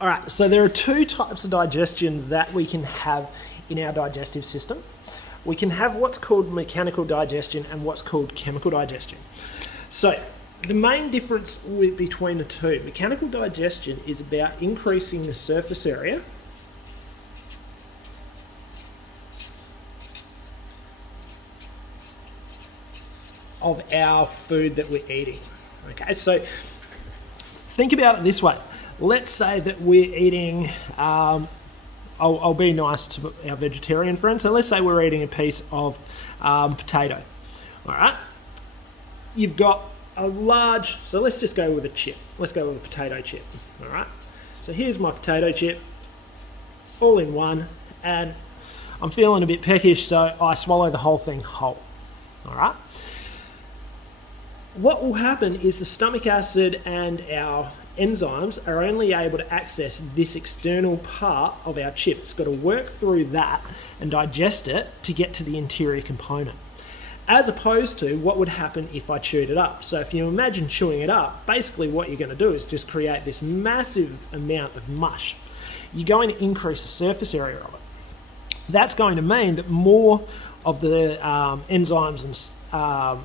All right, so there are two types of digestion that we can have in our digestive system. We can have what's called mechanical digestion and what's called chemical digestion. So the main difference between the two, mechanical digestion is about increasing the surface area of our food that we're eating. Okay, so think about it this way. Let's say that we're eating, I'll be nice to our vegetarian friends, so let's say we're eating a piece of potato. All right, you've got a large, so let's just go with a chip. Let's go with a potato chip. All right, so here's my potato chip, all in one, and I'm feeling a bit peckish, so I swallow the whole thing whole. All right. What will happen is the stomach acid and our enzymes are only able to access this external part of our chip. It's got to work through that and digest it to get to the interior component, as opposed to what would happen if I chewed it up. So if you imagine chewing it up, basically what you're going to do is just create this massive amount of mush. You're going to increase the surface area of it. That's going to mean that more of the enzymes and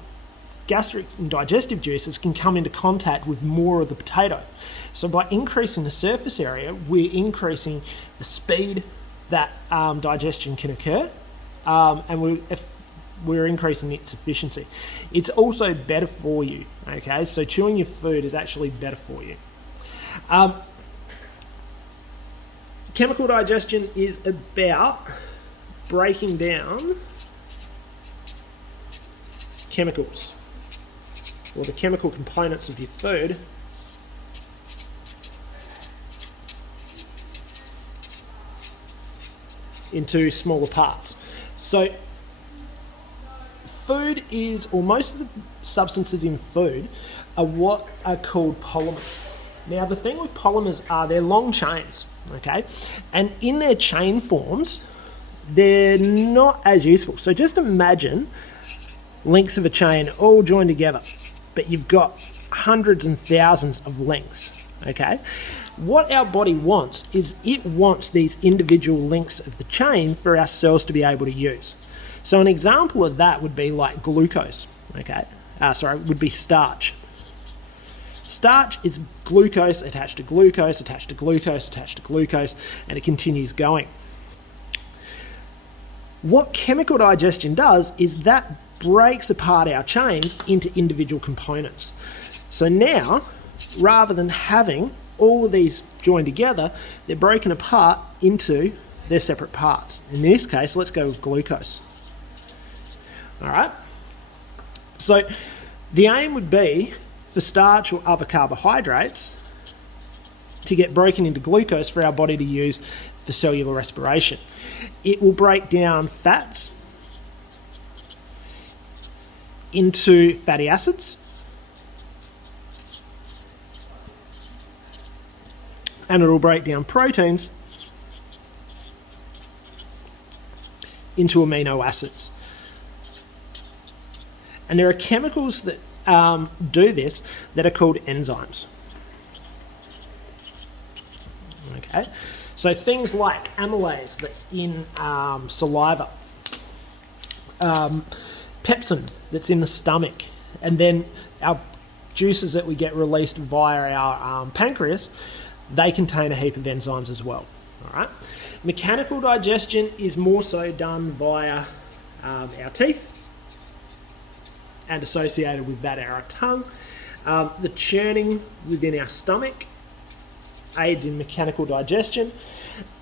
gastric and digestive juices can come into contact with more of the potato. So by increasing the surface area, we're increasing the speed that digestion can occur, and we're increasing its efficiency. It's also better for you, okay? So chewing your food is actually better for you. Chemical digestion is about breaking down chemicals, or the chemical components of your food, into smaller parts. So food is, or most of the substances in food are what are called polymers. Now the thing with polymers are they're long chains, okay? And in their chain forms, they're not as useful. So just imagine links of a chain all joined together, but you've got hundreds and thousands of links, okay? What our body wants is it wants these individual links of the chain for our cells to be able to use. So an example of that would be like glucose, okay? Would be starch. Starch is glucose attached to glucose, attached to glucose, attached to glucose, and it continues going. What chemical digestion does is that breaks apart our chains into individual components. So now, rather than having all of these joined together, they're broken apart into their separate parts. In this case, let's go with glucose. All right. So the aim would be for starch or other carbohydrates to get broken into glucose for our body to use for cellular respiration. It will break down fats into fatty acids, and it will break down proteins into amino acids. And there are chemicals that do this that are called enzymes. Okay, so things like amylase that's in saliva, pepsin that's in the stomach, and then our juices that we get released via our pancreas, they contain a heap of enzymes as well. All right. Mechanical digestion is more so done via our teeth, and associated with that our tongue. The churning within our stomach aids in mechanical digestion,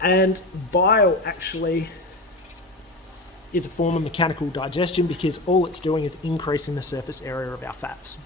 and bile actually is a form of mechanical digestion because all it's doing is increasing the surface area of our fats.